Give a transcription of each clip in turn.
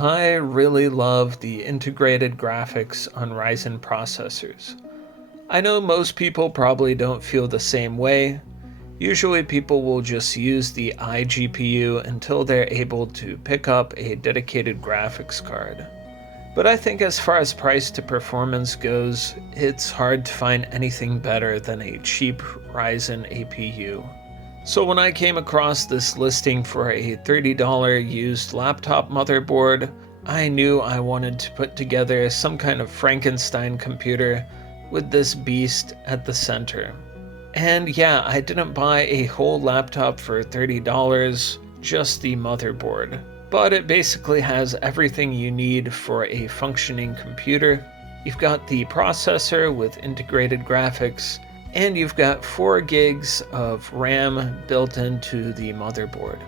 I really love the integrated graphics on Ryzen processors. I know most people probably don't feel the same way. Usually people will just use the iGPU until they're able to pick up a dedicated graphics card. But I think as far as price to performance goes, it's hard to find anything better than a cheap Ryzen APU. So when I came across this listing for a $30 used laptop motherboard, I knew I wanted to put together some kind of Frankenstein computer with this beast at the center. And yeah, I didn't buy a whole laptop for $30, just the motherboard. But it basically has everything you need for a functioning computer. You've got the processor with integrated graphics, and you've got 4 gigs of RAM built into the motherboard.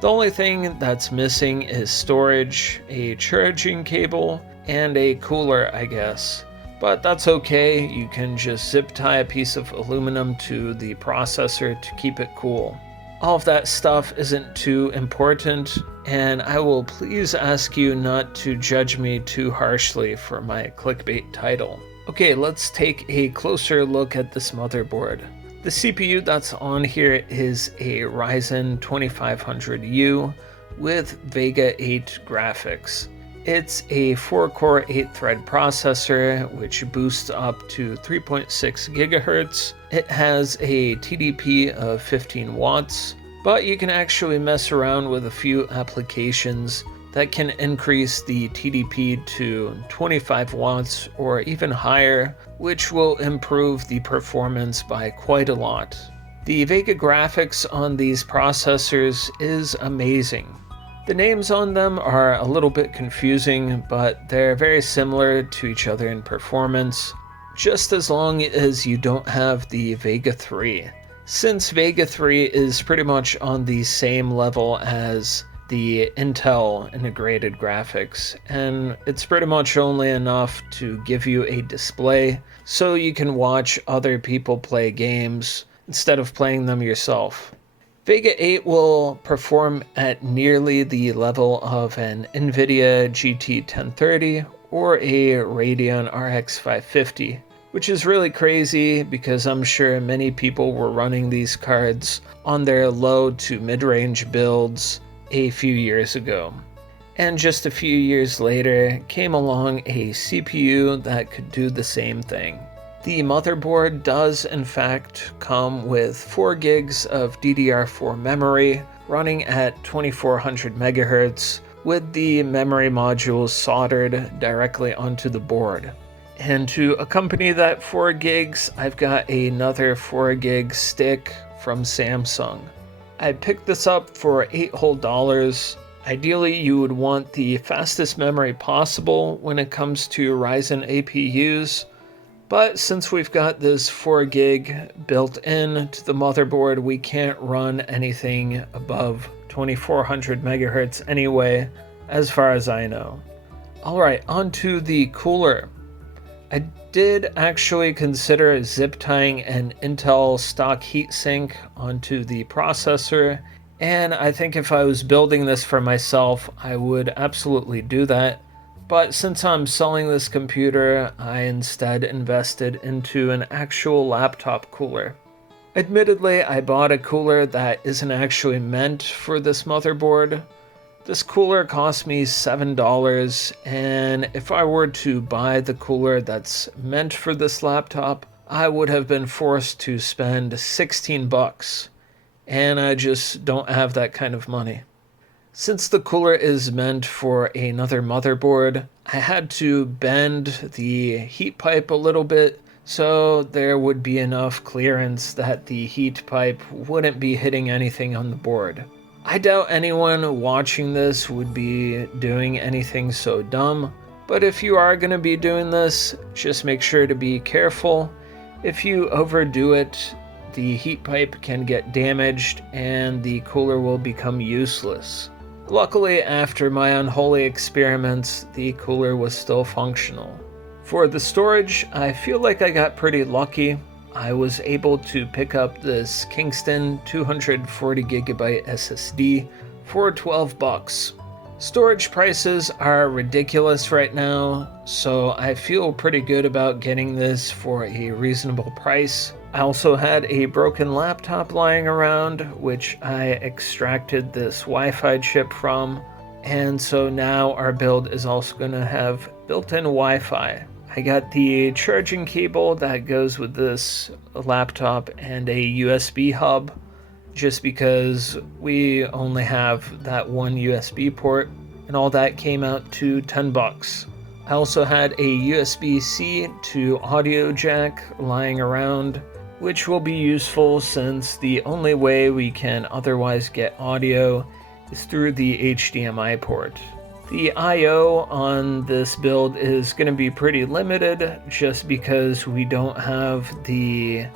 The only thing that's missing is storage, a charging cable, and a cooler, I guess. But that's okay, you can just zip tie a piece of aluminum to the processor to keep it cool. All of that stuff isn't too important, and I will please ask you not to judge me too harshly for my clickbait title. Okay, let's take a closer look at this motherboard. The CPU that's on here is a Ryzen 2500U with Vega 8 graphics. It's a 4-core 8-thread processor which boosts up to 3.6 GHz. It has a TDP of 15 watts, but you can actually mess around with a few applications that can increase the TDP to 25 watts or even higher, which will improve the performance by quite a lot. The Vega graphics on these processors is amazing. The names on them are a little bit confusing, but they're very similar to each other in performance, just as long as you don't have the Vega 3. Since Vega 3 is pretty much on the same level as the Intel integrated graphics, and it's pretty much only enough to give you a display so you can watch other people play games instead of playing them yourself. Vega 8 will perform at nearly the level of an NVIDIA GT 1030 or a Radeon RX 550, which is really crazy because I'm sure many people were running these cards on their low to mid-range builds a few years ago. And just a few years later came along a CPU that could do the same thing. The motherboard does in fact come with 4 gigs of DDR4 memory running at 2400 MHz with the memory modules soldered directly onto the board. And to accompany that 4 gigs, I've got another 4 gig stick from Samsung. I picked this up for $8 whole. Ideally, you would want the fastest memory possible when it comes to Ryzen APUs, but since we've got this 4 gig built in to the motherboard, we can't run anything above 2400 MHz anyway, as far as I know. Alright, onto the cooler. I did actually consider zip tying an Intel stock heatsink onto the processor, and I think if I was building this for myself, I would absolutely do that. But since I'm selling this computer, I instead invested into an actual laptop cooler. Admittedly, I bought a cooler that isn't actually meant for this motherboard. This cooler cost me $7, and if I were to buy the cooler that's meant for this laptop, I would have been forced to spend $16, and I just don't have that kind of money. Since the cooler is meant for another motherboard, I had to bend the heat pipe a little bit so there would be enough clearance that the heat pipe wouldn't be hitting anything on the board. I doubt anyone watching this would be doing anything so dumb, but if you are going to be doing this, just make sure to be careful. If you overdo it, the heat pipe can get damaged and the cooler will become useless. Luckily, after my unholy experiments, the cooler was still functional. For the storage, I feel like I got pretty lucky. I was able to pick up this Kingston 240GB SSD for $12. Storage prices are ridiculous right now, so I feel pretty good about getting this for a reasonable price. I also had a broken laptop lying around, which I extracted this Wi-Fi chip from, and so now our build is also going to have built-in Wi-Fi. I got the charging cable that goes with this laptop and a USB hub, just because we only have that one USB port, and all that came out to $10. I also had a USB-C to audio jack lying around, which will be useful since the only way we can otherwise get audio is through the HDMI port. The I/O on this build is going to be pretty limited just because we don't have the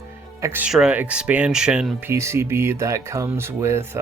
extra expansion PCB that comes with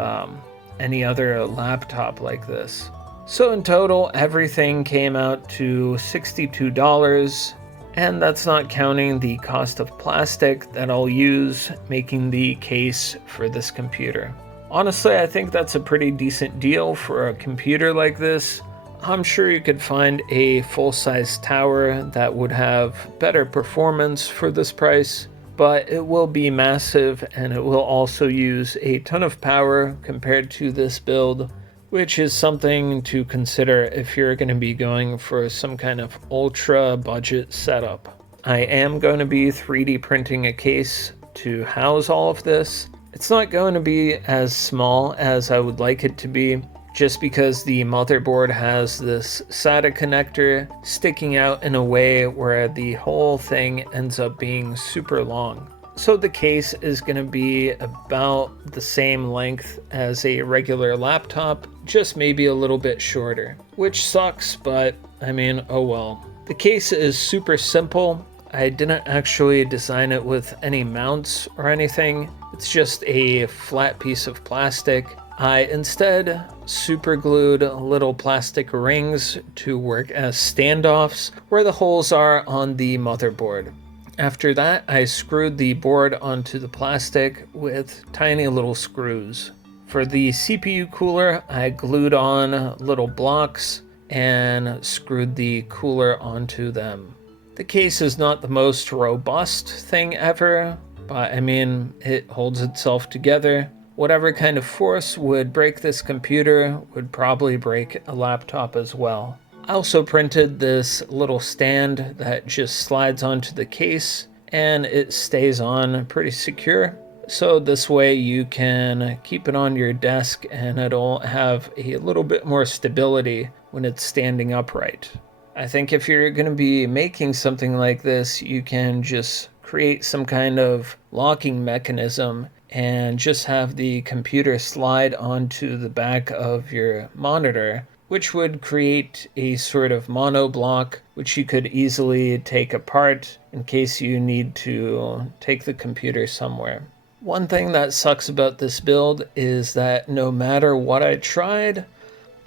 any other laptop like this. So in total, everything came out to $62, and that's not counting the cost of plastic that I'll use making the case for this computer. Honestly, I think that's a pretty decent deal for a computer like this. I'm sure you could find a full-size tower that would have better performance for this price, but it will be massive and it will also use a ton of power compared to this build, which is something to consider if you're going to be going for some kind of ultra budget setup. I am going to be 3D printing a case to house all of this. It's not going to be as small as I would like it to be, just because the motherboard has this SATA connector sticking out in a way where the whole thing ends up being super long. So the case is going to be about the same length as a regular laptop, just maybe a little bit shorter, which sucks, but I mean, oh well. The case is super simple. I didn't actually design it with any mounts or anything. It's just a flat piece of plastic. I instead super glued little plastic rings to work as standoffs where the holes are on the motherboard. After that, I screwed the board onto the plastic with tiny little screws. For the CPU cooler, I glued on little blocks and screwed the cooler onto them. The case is not the most robust thing ever, but I mean, it holds itself together. Whatever kind of force would break this computer would probably break a laptop as well. I also printed this little stand that just slides onto the case and it stays on pretty secure. So this way you can keep it on your desk and it'll have a little bit more stability when it's standing upright. I think if you're going to be making something like this, you can just create some kind of locking mechanism and just have the computer slide onto the back of your monitor, which would create a sort of mono block, which you could easily take apart in case you need to take the computer somewhere. One thing that sucks about this build is that no matter what I tried,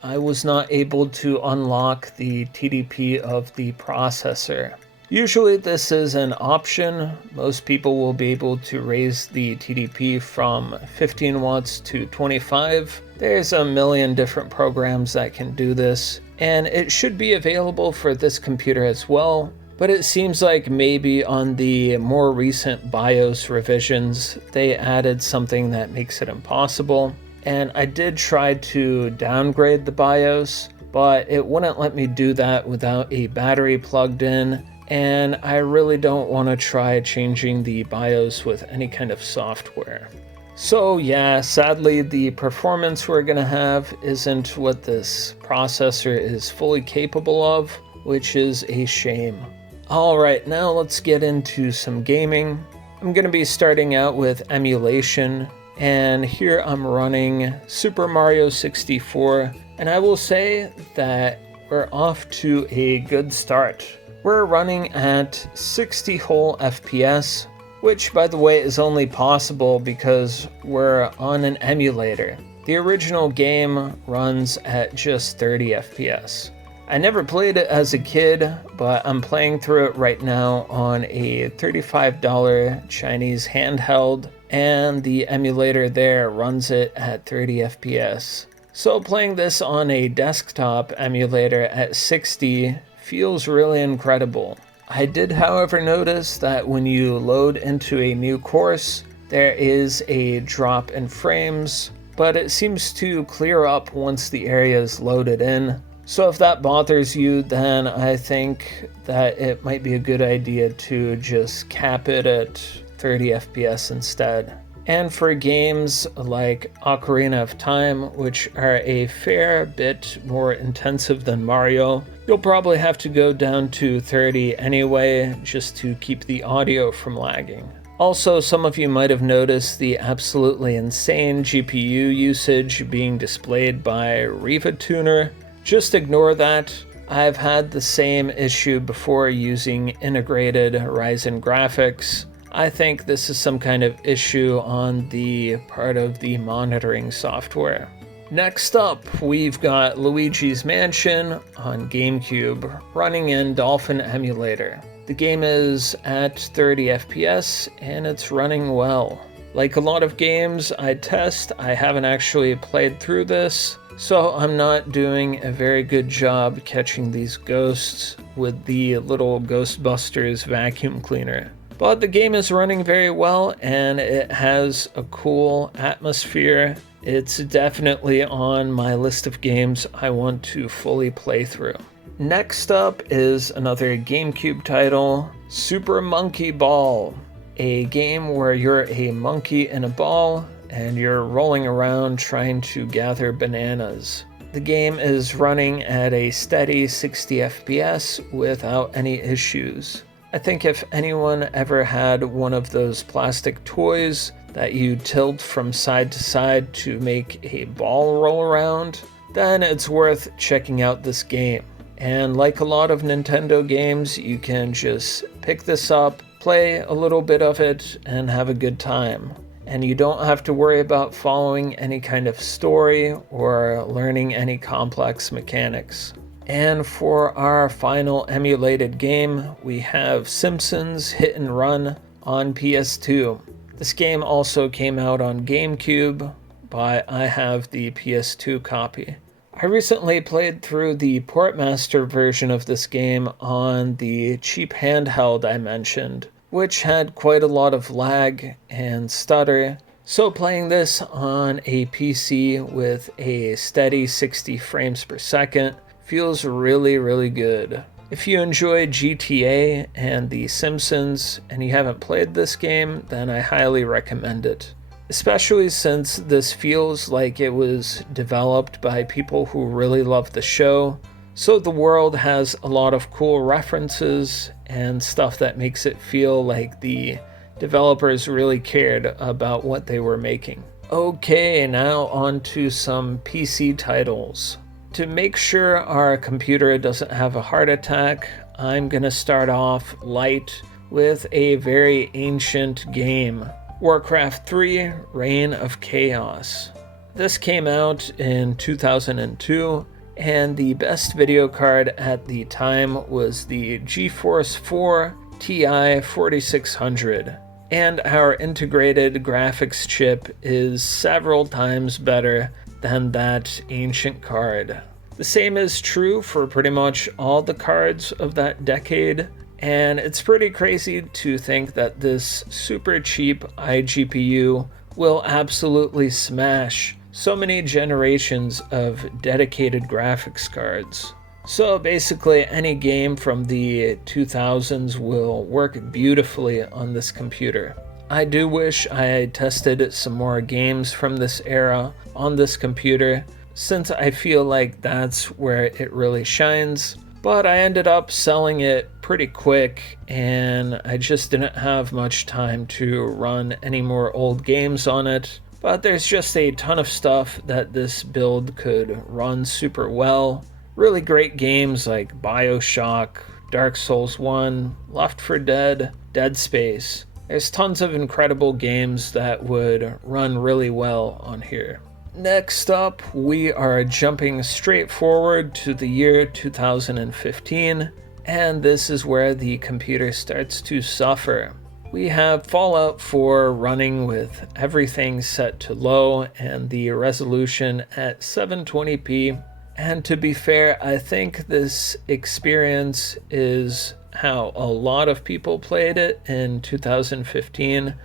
I was not able to unlock the TDP of the processor. Usually this is an option. Most people will be able to raise the TDP from 15 watts to 25. There's a million different programs that can do this, and it should be available for this computer as well. But it seems like maybe on the more recent BIOS revisions, they added something that makes it impossible. And I did try to downgrade the BIOS, but it wouldn't let me do that without a battery plugged in. And I really don't want to try changing the BIOS with any kind of software. So yeah, sadly the performance we're going to have isn't what this processor is fully capable of, which is a shame. Alright, now let's get into some gaming. I'm going to be starting out with emulation, and here I'm running Super Mario 64, and I will say that we're off to a good start. We're running at 60 whole FPS, which by the way is only possible because we're on an emulator. The original game runs at just 30 FPS. I never played it as a kid, but I'm playing through it right now on a $35 Chinese handheld, and the emulator there runs it at 30 FPS. So playing this on a desktop emulator at 60 feels really incredible. I did, however, notice that when you load into a new course, there is a drop in frames, but it seems to clear up once the area is loaded in. So if that bothers you, then I think that it might be a good idea to just cap it at 30 FPS instead. And for games like Ocarina of Time, which are a fair bit more intensive than Mario, you'll probably have to go down to 30 anyway, just to keep the audio from lagging. Also, some of you might have noticed the absolutely insane GPU usage being displayed by Riva Tuner. Just ignore that. I've had the same issue before using integrated Ryzen graphics. I think this is some kind of issue on the part of the monitoring software. Next up, we've got Luigi's Mansion on GameCube running in Dolphin emulator. The game is at 30 FPS and it's running well. Like a lot of games I test, I haven't actually played through this, so I'm not doing a very good job catching these ghosts with the little Ghostbusters vacuum cleaner. But the game is running very well and it has a cool atmosphere. It's definitely on my list of games I want to fully play through. Next up is another GameCube title, Super Monkey Ball, a game where you're a monkey in a ball and you're rolling around trying to gather bananas. The game is running at a steady 60 FPS without any issues. I think if anyone ever had one of those plastic toys that you tilt from side to side to make a ball roll around, then it's worth checking out this game. And like a lot of Nintendo games, you can just pick this up, play a little bit of it, and have a good time. And you don't have to worry about following any kind of story or learning any complex mechanics. And for our final emulated game, we have Simpsons Hit and Run on PS2. This game also came out on GameCube, but I have the PS2 copy. I recently played through the Portmaster version of this game on the cheap handheld I mentioned, which had quite a lot of lag and stutter. So playing this on a PC with a steady 60 frames per second feels really, really good. If you enjoy GTA and The Simpsons and you haven't played this game, then I highly recommend it. Especially since this feels like it was developed by people who really love the show, so the world has a lot of cool references and stuff that makes it feel like the developers really cared about what they were making. Okay, now on to some PC titles. To make sure our computer doesn't have a heart attack, I'm gonna start off light with a very ancient game, Warcraft 3: Reign of Chaos. This came out in 2002, and the best video card at the time was the GeForce 4 Ti 4600. And our integrated graphics chip is several times better than that ancient card. The same is true for pretty much all the cards of that decade, and it's pretty crazy to think that this super cheap iGPU will absolutely smash so many generations of dedicated graphics cards. So basically any game from the 2000s will work beautifully on this computer. I do wish I tested some more games from this era on this computer, since I feel like that's where it really shines, but I ended up selling it pretty quick and I just didn't have much time to run any more old games on it. But there's just a ton of stuff that this build could run super well. Really great games like BioShock, Dark Souls 1, Left 4 Dead, Dead Space. There's tons of incredible games that would run really well on here. Next up, we are jumping straight forward to the year 2015, and this is where the computer starts to suffer. We have Fallout 4 running with everything set to low and the resolution at 720p. And to be fair, I think this experience is how a lot of people played it in 2015,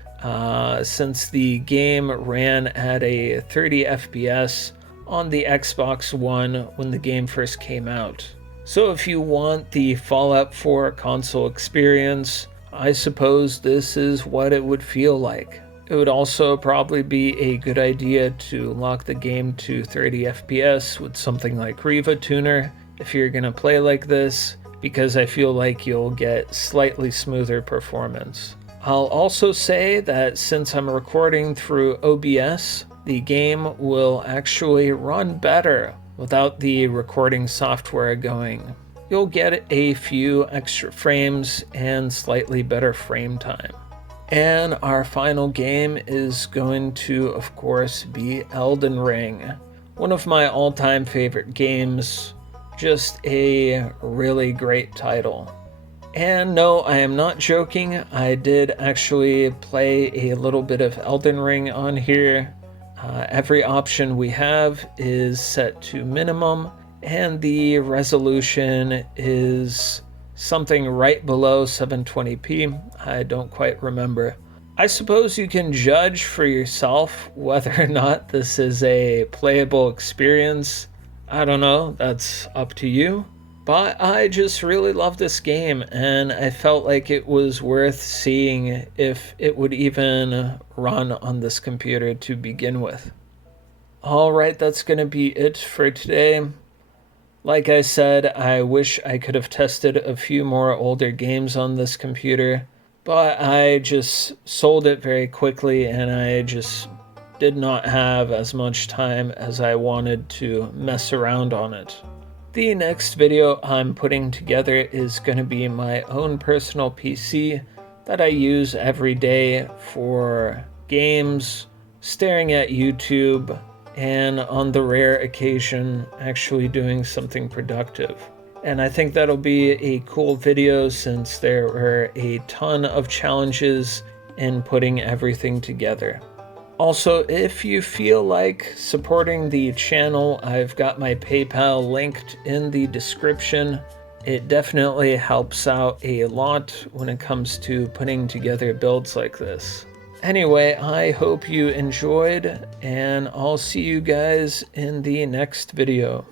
since the game ran at a 30 FPS on the Xbox One when the game first came out. So if you want the Fallout 4 console experience, I suppose this is what it would feel like. It would also probably be a good idea to lock the game to 30 FPS with something like Riva Tuner if you're going to play like this, because I feel like you'll get slightly smoother performance. I'll also say that since I'm recording through OBS, the game will actually run better without the recording software going. You'll get a few extra frames and slightly better frame time. And our final game is going to, of course, be Elden Ring. One of my all-time favorite games, just a really great title. And no, I am not joking, I did actually play a little bit of Elden Ring on here. Every option we have is set to minimum, and the resolution is something right below 720p. I don't quite remember. I suppose you can judge for yourself whether or not this is a playable experience. I don't know, that's up to you. But I just really love this game, and I felt like it was worth seeing if it would even run on this computer to begin with. Alright, that's going to be it for today. Like I said, I wish I could have tested a few more older games on this computer, but I just sold it very quickly and I just did not have as much time as I wanted to mess around on it. The next video I'm putting together is going to be my own personal PC that I use every day for games, staring at YouTube, and on the rare occasion actually doing something productive. And I think that'll be a cool video since there were a ton of challenges in putting everything together. Also, if you feel like supporting the channel, I've got my PayPal linked in the description. It definitely helps out a lot when it comes to putting together builds like this. Anyway, I hope you enjoyed, and I'll see you guys in the next video.